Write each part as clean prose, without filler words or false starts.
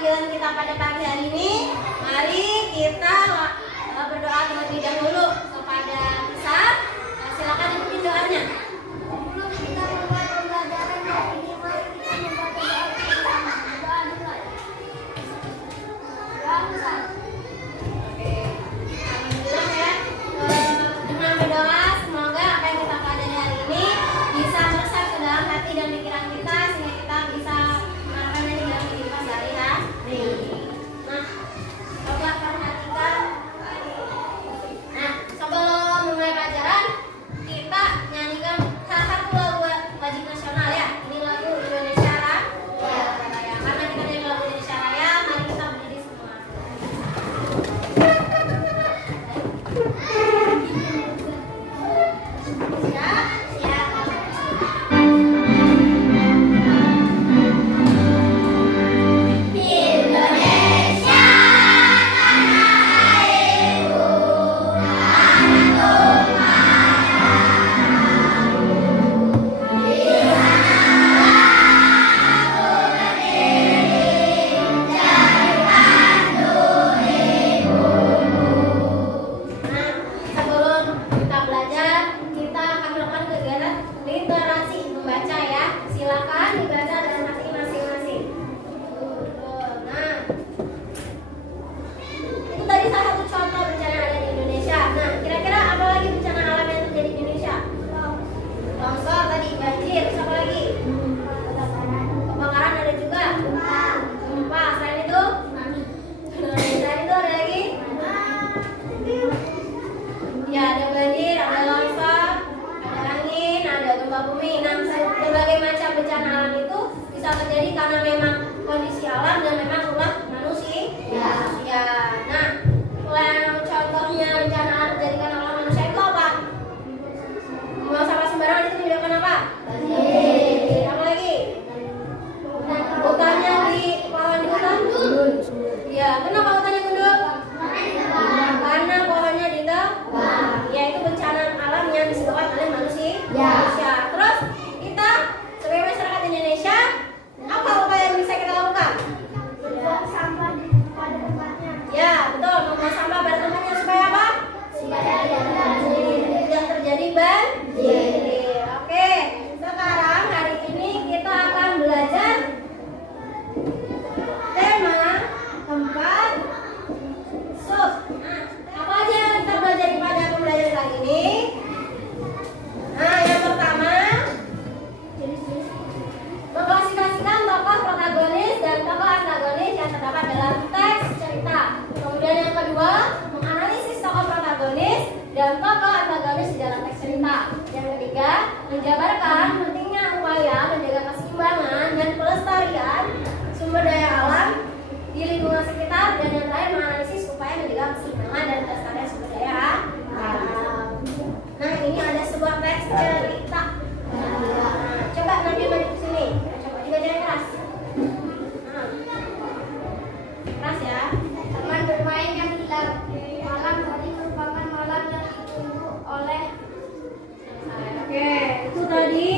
panggilan kita pada pagi hari ini. Mari kita berdoa terlebih dahulu kepada Isa. Silakan ikuti doanya. Sebelum kita memulai pembelajaran hari ini, mari kita membaca doa bersama. Doa mulai. Doa Ustaz. Oke. Alhamdulillah ya. Dengan berdoa semoga apa yang kita pelajari hari ini bisa meresap ke dalam hati dan pikiran kita sehingga kita bisa menerapkannya di dalam kehidupan sehari-hari. Nah, coba perhatikan. Nah, sebelum memulai pelajaran kita nyanyikan salah satu lagu wajib nasional ya. Ini lagu Indonesia Raya. Karena kita nyanyi lagu Indonesia Raya, mari kita berdiri semua. Siap? Siap. Indonesia tanah airku, tanah tumpah di sanalah aku berdiri, jadi pandu ibuku. Nah, sebelum kita belajar, kita akan melakukan kegiatan literasi membaca ya. Silakan dibaca dalam hati masing-masing. Nah, itu tadi salah satu contoh bencana yang ada di Indonesia. Nah, kira-kira apa lagi bencana alam yang terjadi di Indonesia? Longsor tadi, banjir, terus apa lagi? Kebakaran ada juga. Gempa. Selain itu? Selain itu ada lagi? Ya, ada banjir, ada longsor, ada angin, ada gempa bumi. Nah, berbagai macam bencana alam itu bisa terjadi karena memang kondisi alam dan memang ulah manusia. Ya. Nah, contohnya bencana alam terjadi karena ulah manusia itu apa? Buang sampah sembarangan itu menyebabkan apa? Banjir. Apa lagi? Hutannya di hutan. Ya, kenapa hutannya gundul? Karena pohonnya ditebang. Ya, itu bencana alam yang disebabkan oleh manusia. Terus kita sebagai masyarakat Indonesia, apa upaya yang bisa kita lakukan? Buang sampah pada tempatnya. Ya, betul, membuang sampah pada tempatnya supaya apa? Supaya Tidak terjadi banjir. Oke, sekarang hari ini kita akan belajar tema tempat sub. Nah, apa aja yang kita belajar pada pembelajaran kali ini? Nah, yang pertama, mengklasifikasikan tokoh protagonis dan tokoh antagonis yang terdapat dalam teks cerita. Kemudian yang kedua, menganalisis tokoh protagonis dan tokoh antagonis di dalam teks cerita. Yang ketiga, menjabarkan pentingnya upaya menjaga keseimbangan dan pelestarian sumber daya alam di lingkungan sekitar. Dan yang terakhir, menganalisis upaya menjaga keseimbangan dan pelestarian sumber daya alam. Nah, ini ada sebuah teks cerita. Nah, coba nanti maju ke sini. Coba juga jangan keras. Nah, keras ya. Teman bermain yang gelap. Malam hari merupakan malam yang ditunggu oleh. Oke, itu tadi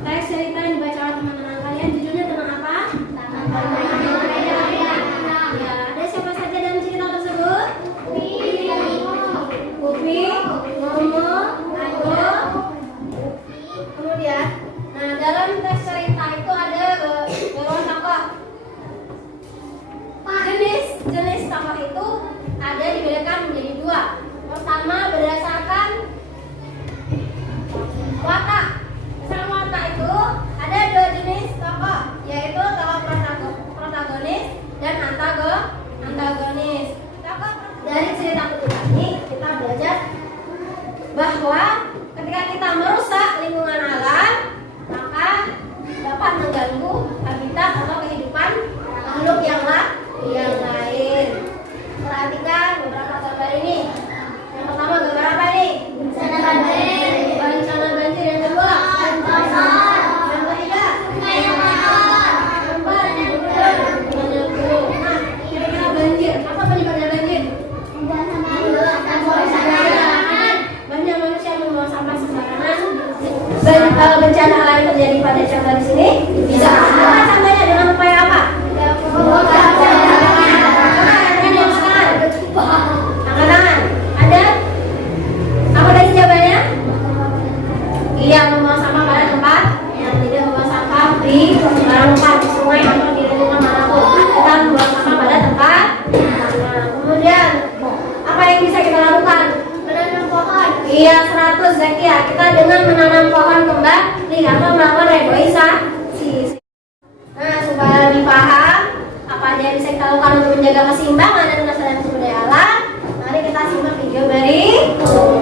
teks cerita yang dibaca oleh teman-teman kalian. Judulnya tentang apa? Ya, ada siapa saja dalam cerita tersebut? Upi, Momo, Ago. Kemudian, nah dalam teks cerita itu ada beberapa tokoh. Jenis tokoh itu ada dibedakan menjadi dua. Pertama berdasarkan watak. Berdasarkan watak itu ada dua jenis tokoh, yaitu tokoh protagonis dan antagonis. Dari cerita ketiga ini kita belajar bahwa ketika kita merusak lingkungan alam, maka dapat mengganggu habitat atau kehidupan makhluk yang lain. Perhatikan beberapa gambar ini. Yang pertama gambar apa ini? Bencana banjir. Yang kedua, yang ketiga, Nah, kira-kira banjir. Apa penyebabnya banjir? Banyak manusia membuang sampah sembarangan. Bencana alam terjadi pada contoh di sini bisa ada yang bisa kita lakukan untuk menjaga keseimbangan dan kelestarian sumber daya alam? Mari kita simak video berikut.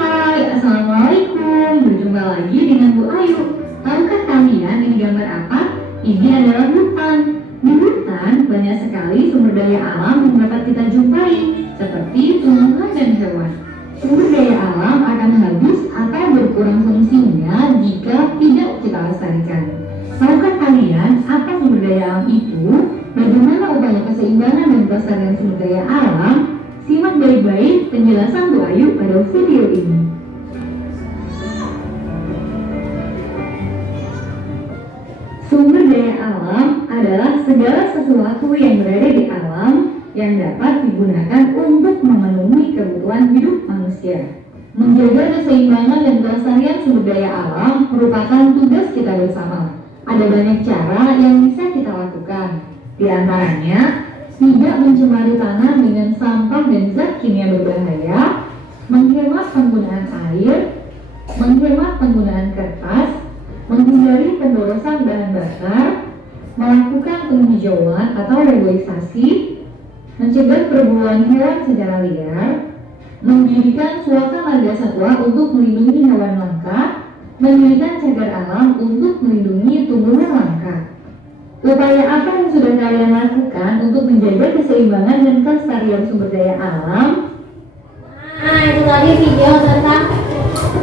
Hai, Assalamualaikum. Berjumpa lagi dengan Bu Ayu. Tahukah kalian ini gambar apa? Ini adalah hutan. Di hutan banyak sekali sumber daya alam yang dapat kita jumpai, seperti tumbuhan dan hewan. Sumber daya alam akan habis atau berkurang fungsinya jika tidak kita lestarikan. Tahukah kalian apa sumber daya alam itu? Bagaimana upaya keseimbangan dan pelestarian sumber daya alam? Simak baik-baik penjelasan Bu Ayu pada video ini. Sumber daya alam adalah segala sesuatu yang berada di alam yang dapat digunakan untuk memenuhi kebutuhan hidup manusia. Menjaga keseimbangan dan kelestarian sumber daya alam merupakan tugas kita bersama. Ada banyak cara yang bisa kita lakukan. Di antaranya, tidak mencemari tanah dengan sampah dan zat kimia berbahaya, menghemat penggunaan air, menghemat penggunaan kertas, menghindari pemborosan bahan bakar, melakukan penghijauan atau reboisasi, mencegah perburuan hewan secara liar, mendirikan suaka marga satwa untuk melindungi hewan langka, mendirikan cagar alam untuk melindungi tumbuhan langka. Upaya apa yang sudah kalian lakukan untuk menjaga keseimbangan dan kelestarian sumber daya alam? Nah, itu tadi video tentang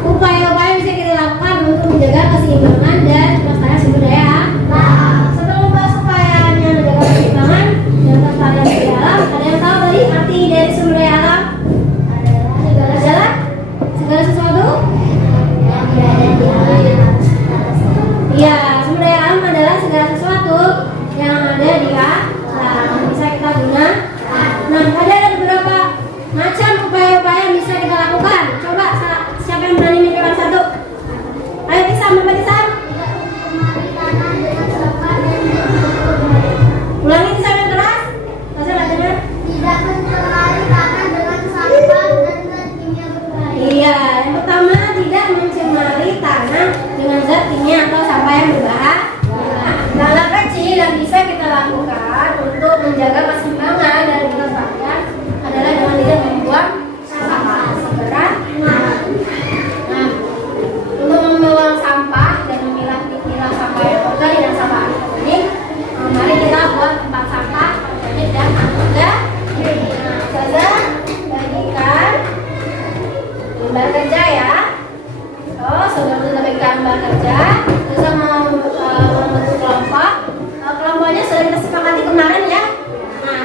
upaya-upaya yang bisa kita lakukan untuk menjaga keseimbangan dan kelestarian sumber daya alam. Sebelum membahas upayanya menjaga keseimbangan dan kelestarian sumber daya alam, ada yang tahu tadi arti dari sumber daya alam? Adalah segala sesuatu yang berada di alam. Iya, sumber daya alam adalah segala sesuatu yang ada di alam bisa kita gunakan. Nah, ada beberapa macam upaya-upaya yang bisa kita lakukan. Coba siapa yang berani menjawab satu? Ayo Tisam, Bapak Tisam. Ulangi Tisam yang keras. Masa bacanya? Tidak mencemari tanah dengan sampah dan zat kimia berbahaya. Iya, yang pertama tidak mencemari tanah dengan zat kimia atau sampah yang berbahaya. Hal kecil yang bisa kita lakukan untuk menjaga keseimbangan dan kelestarian adalah dengan tidak membuang sampah sembarangan. Nah, untuk membuang sampah dan memilah sampah yang organik dan sampah anorganik, mari kita buat tempat sampah organik dan anorganik. Nah, saja bagikan lembar kerja ya. Oh, sebelum kita bagikan lembar kerja, kita mau membentuk kelompok. Kelompoknya sudah kita sepakati kemarin ya. Nah,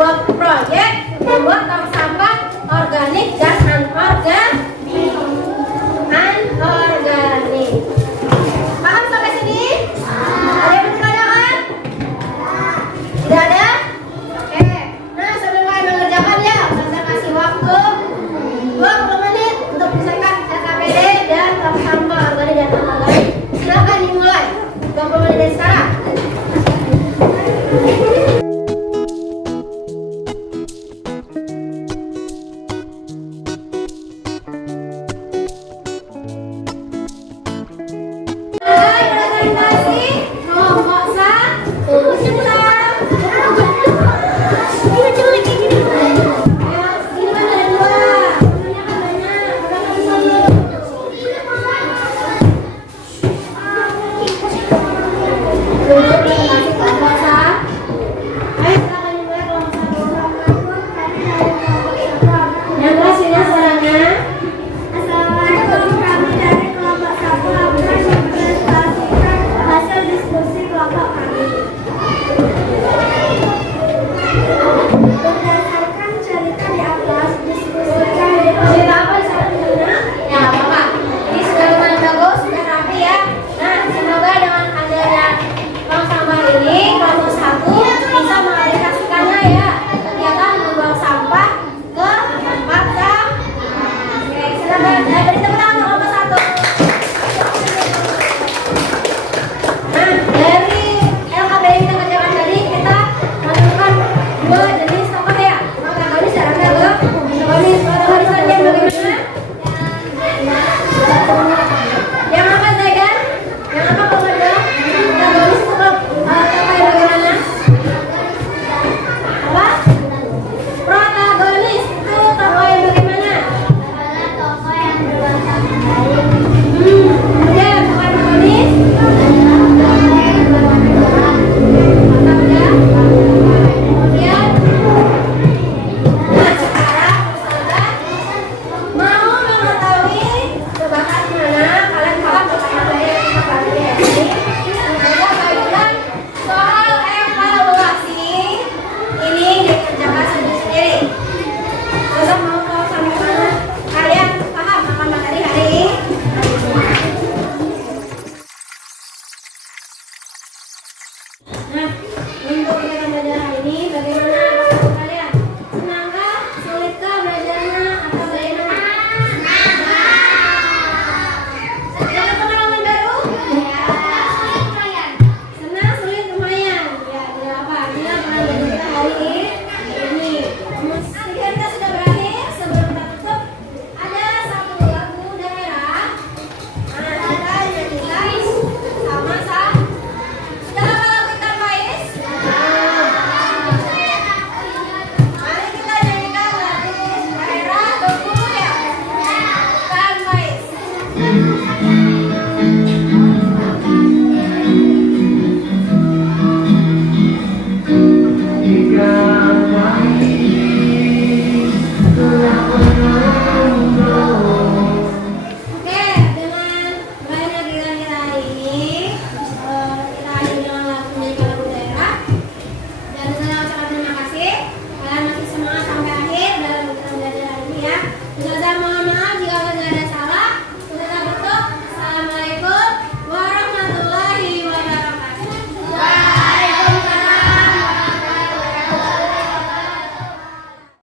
sebuah proyek membuat tong sampah organik dan anorganik. Paham sampai sini? Ada yang bertanyakan? Tidak ada? Oke. Nah, sebelum kalian mengerjakan ya, saya kasih waktu 20 menit untuk menyelesaikan SKPD dan tong sampah organik dan anorganik. Silakan dimulai. 20 menit dari sekarang. Nah,